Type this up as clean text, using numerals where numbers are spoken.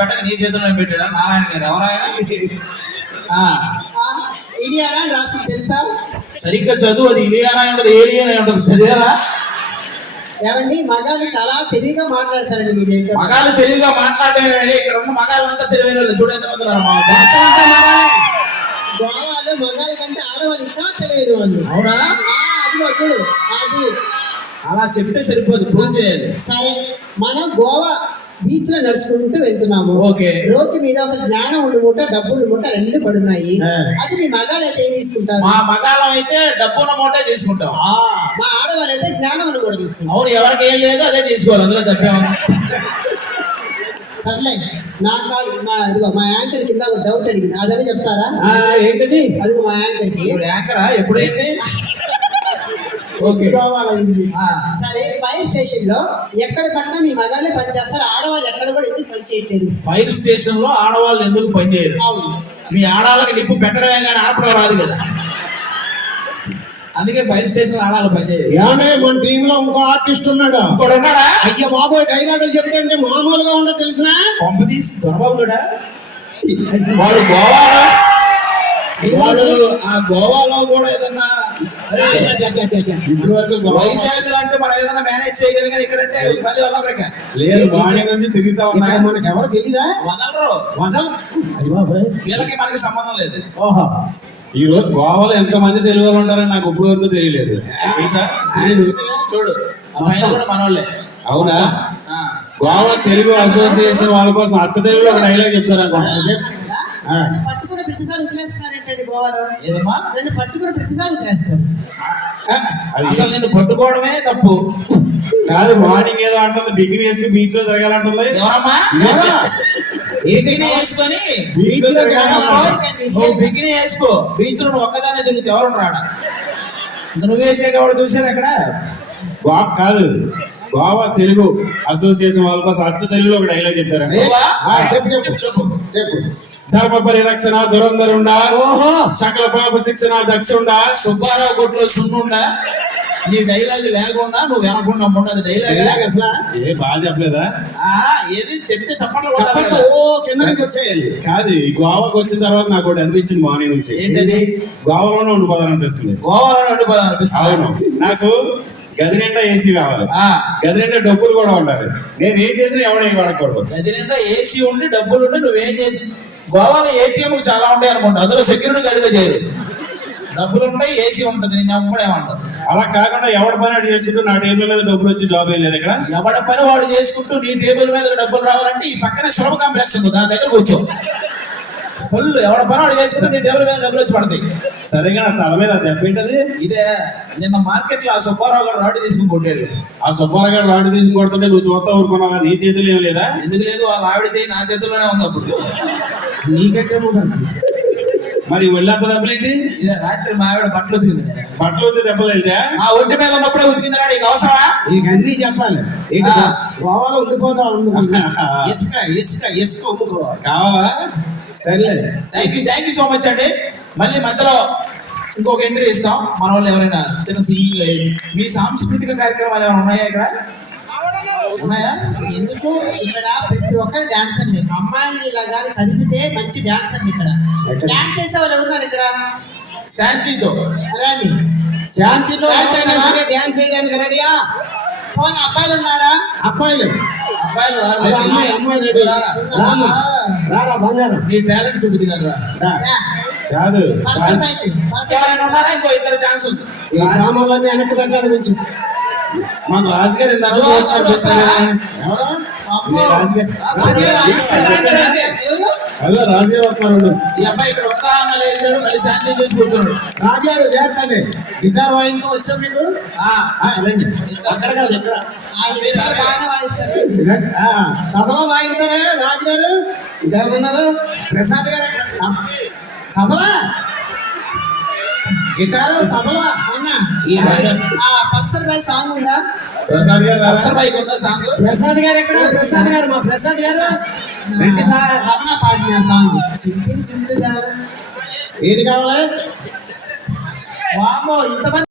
పెట్టక నీ చేతుల్లో పెట్టాడా నారాయణ గారు ఎవరాయన? ఇలియానా రాసి తెలుసా? సరిగ్గా చదువు. అది ఇలియానా ఉండదు, ఏలియానా ఉండదు. చదివారా? ఏమండి మగాళ్ళు చాలా తెలివిగా మాట్లాడతారండి మీరు. మగాళ్ళు తెలివిగా మాట్లాడే ఇక్కడ ఉన్న మగాళ్ళంతా తెలివైన వాళ్ళు. చూడండి గోవాలో మగాళ్ళ కంటే ఆడవాళ్ళు ఇంకా తెలివైన వాళ్ళు. అవునా? అదిగో చూడు అది. అలా చెప్తే సరిపోదు, ప్రూవ్ చేయాలి. సరే, మనం గోవా బీచ్ లో నడుచుకుంటూ వెళ్తున్నాము. ఓకే. రోడ్డు మీద ఒక జ్ఞానం ఉండి మూట, డబ్బులు మూట రెండు పడున్నాయి. అది మీ మగాళ్ళు అయితే ఏం తీసుకుంటారు? మా మగాళ్ళం అయితే డబ్బున్న మూటే తీసుకుంటాం. మా ఆడవాళ్ళు అయితే జ్ఞానం ఉన్న మూట తీసుకుంటాం. అవును, ఎవరికి ఏం లేదు అదే తీసుకోవాలి, అందులో తప్పేమో. సర్లే, నాకు కాదు, మా యాంకర్ కింద ఒక డౌట్ అడిగింది, అదే చెప్తారా? ఏంటిది? అదిగో మా యాంకర్ కి. యాంకరా ఎప్పుడైంది? సరే, ఫైర్ స్టేషన్ లో ఎక్కడ పట్టినా మీ మగాళ్ళే పనిచేస్తారు, ఆడవాళ్ళు ఎక్కడ కూడా ఎందుకు పని చేయట్లేదు? ఫైర్ స్టేషన్ లో ఆడవాళ్ళు ఎందుకు పనిచేయరు? అవును, మీ ఆడవాళ్ళకి నిప్పు పెట్టడమే కానీ ఆపడం రాదు కదా, అందుకే ఫైర్ స్టేషన్ లో ఆడవాళ్ళు పనిచేయరు. ఏమంటే మన టీమ్ లో ఇంకో ఆర్టిస్ట్ ఉన్నాడు. ఇంకోటి ఉన్నాడా? అయ్యా బాబోయ్, డైలాగులు చెప్తే మామూలుగా ఉండదు తెలిసిన. పంపతీసి దొరబాబు కూడా వాడు గోవాలో, ఆ గోవాలో కూడా ఏదన్నా వైజాగ్ అంటే మనం ఏదైనా మేనేజ్ చేయగలిగిన, ఇక్కడంటే మళ్ళీ వదలరు. లేదు, మార్నింగ్ నుంచి తిరుగుతా ఉన్నాయి. మనకి ఎవరు తెలీదా? వదలరు. వీళ్ళకి మనకి సంబంధం లేదు. ఓహో, ఈ రోజు గోవాలో ఎంత మంది తెలుగు వాళ్ళు ఉంటారని నాకు ఇప్పుడు వరకు తెలియలేదు. చూడు, కూడా మనోళ్ళే. అవునా? గోవా తెలుగు అసోసియేషన్ వాళ్ళ కోసం అచ్చ తెలుగులో ఒక డైలాగ్ చెప్తారు అనుకుంటున్నా. పట్టుకుని ప్రతిసారి వదిలేస్తున్నారేంటండి గోవాలో? ఏదమ్మా? నన్ను పట్టుకుని ప్రతిసారి వదిలేస్తారు. అసలు నిన్ను పట్టుకోవడమే తప్పు కాదు. మార్నింగ్ ఏదో అంటుంది, బికినీ వేసుకుని బీచ్ లో తిరగాలంటుంది. బికినీ వేసుకొని బికినీ వేసుకో, బీచ్ లో నువ్వు ఒక్కదానే తిరుగుతూ ఎవరు రాడా? నువ్వు వేసే ఎవరు చూసేది అక్కడ? కాదు, గోవా తెలుగు అసోసియేషన్ వాళ్ళ కోసం అచ్చ తెలుగులో ఒక డైలాగ్ చెప్తారా? చెప్పు. ధర్మ పరిరక్షణ దురంధరుండా, సకల పాప శిక్షణ దక్షుండా, సుబ్బారావు కొట్లో సున్నుండా. నీ డైలాగ్ లేకుండా నువ్వు వెనకుండా ఉండదు. డైలాగ్ అసలు ఏ బాగా చెప్పలేదా? ఏది చెప్తే చెప్పండి. కింద నుంచి వచ్చేయాలి. కాదు, ఈ గోవాకి వచ్చిన తర్వాత నాకు ఒకటి అనిపించింది మార్నింగ్ నుంచి. ఏంటది? గోవాలోనే ఉండిపోదాలనిపిస్తుంది. గోవాలోనే ఉండిపోదాలనిపిస్తుంది. అవును, నాకు గది నిండా ఏసీ కావాలి, గది నిండా డబ్బులు కూడా ఉండాలి. నేను ఏం చేసినా ఎవడేం వాడకూడదు. గది నిండా ఏసీ ఉండి డబ్బులు ఉండి నువ్వేం చేసి? గోవాలో ఏటీఎంలు చాలా ఉంటాయి అనుకుంటా, అందులో సెక్యూరిటీ గార్డుగా చేయరు. డబ్బులు ఉంటాయి, ఏసీ ఉంటుంది, నేను అప్పుడేమంటావు. అలా కాకుండా ఎవడ పని అటు చేసుకుంటూ నా టేబుల్ మీద డబ్బులు వచ్చి జాబ్ ఏం లేదు ఇక్కడ. ఎవడ పని వాడు చేసుకుంటూ నీ టేబుల్ మీద డబ్బులు రావాలంటే ఈ పక్కనే శుభ కాంప్లెక్స్ ఉంది, దాని దగ్గర కూర్చో. ఫుల్ ఎవడ పని వాడు చేసుకుంటూ నీ టేబుల్ మీద డబ్బులు వచ్చి పడతాయి. సరిగా నా తల మీద దెబ్బేంటది? ఇదే నిన్న మార్కెట్ లో ఆ సుబ్బారావు గారు రాడు తీసుకుని కొట్టాడు. ఆ సుబ్బారావు గారు రాడు తీసుకుని కొడుతుంటే నువ్వు చూస్తా ఊరుకున్నావా? నీ చేతులు ఏం లేదా? ఎందుకు లేదు, వాళ్ళ ఆవిడ చేయి నా చేతుల్లోనే ఉంది. అప్పుడు నీకంటే మరి ఒళ్ళంత దెబ్బలేంటి? ఇదే రాత్రి మా ఆవిడ బట్టలు ఉతికింది. బట్టలు ఉతికి దెబ్బలు వెళ్తే ఆ ఒంటి మీద ఉన్నప్పుడే ఉతికింది. నీకు అవసరమా? నీకు అన్నీ చెప్పాలి. గోవాలో ఉండిపోతా ఇసుక ఇసుక ఇసుక అమ్ముకోవాలి. కావాలా? సర్లే, థ్యాంక్ యూ సో మచ్ అండి. మళ్ళీ మధ్యలో ఇంకొక ఎంట్రీ ఇస్తాం. మన వాళ్ళు ఎవరైనా చిన్న మీ సాంస్కృతిక కార్యక్రమాలు ఏమైనా ఉన్నాయా ఇక్కడ? ఉన్నాయా? ఎందుకు ఇక్కడ ప్రతి ఒక్కరు డాన్స్ అండి. అమ్మాయిలు ఇలా కానీ కలిపితే మంచి డాన్స్ అండి. ఇక్కడ డాన్స్ చేసే వాళ్ళు ఎవరున్నారు ఇక్కడ? శాంతితో రండి, శాంతితో డాన్స్ చేయడానికి రెడీయా? పోనీ అబ్బాయిలు ఉన్నారా? అబ్బాయిలు రారా బంగారం, నీ టాలెంట్ చూపుతున్నారు. కాదు, ఉన్నారా? ఇంకో ఇద్దరు ఛాన్స్ ఉంది. ఈ సామాన్లన్నీ వెనక్కి పెట్టాడు నుంచి మన రాజుగారు అలా రాజుగారు వస్తున్నారు. ఈ అబ్బాయి ఇక్కడ ఉత్సాహంగా లేచాడు, మళ్ళీ శాంతి చూసి కూర్చున్నాడు. రాజుగారు చేస్తండి. గిటార్ వాయింతో వచ్చాం మీకు. రండి, అక్కడ కాదు ఇక్కడ తబలా వాయిస్తారా రాజుగారు? ఇంకెవరున్నారు? ప్రసాద్ గారు. Tabla, guitar, tabla. Pulsar by song ఉందా? ప్రసాద్ గారు సాంగ్. ప్రసాద్ గారు ఎక్కడ? ప్రసాద్ గారు, మా ప్రసాద్ గారు రమణ పాడిన సాంగ్ చింపిలి చింపిలి. ఏది కావాలి? వామ్మో, ఇంతమంది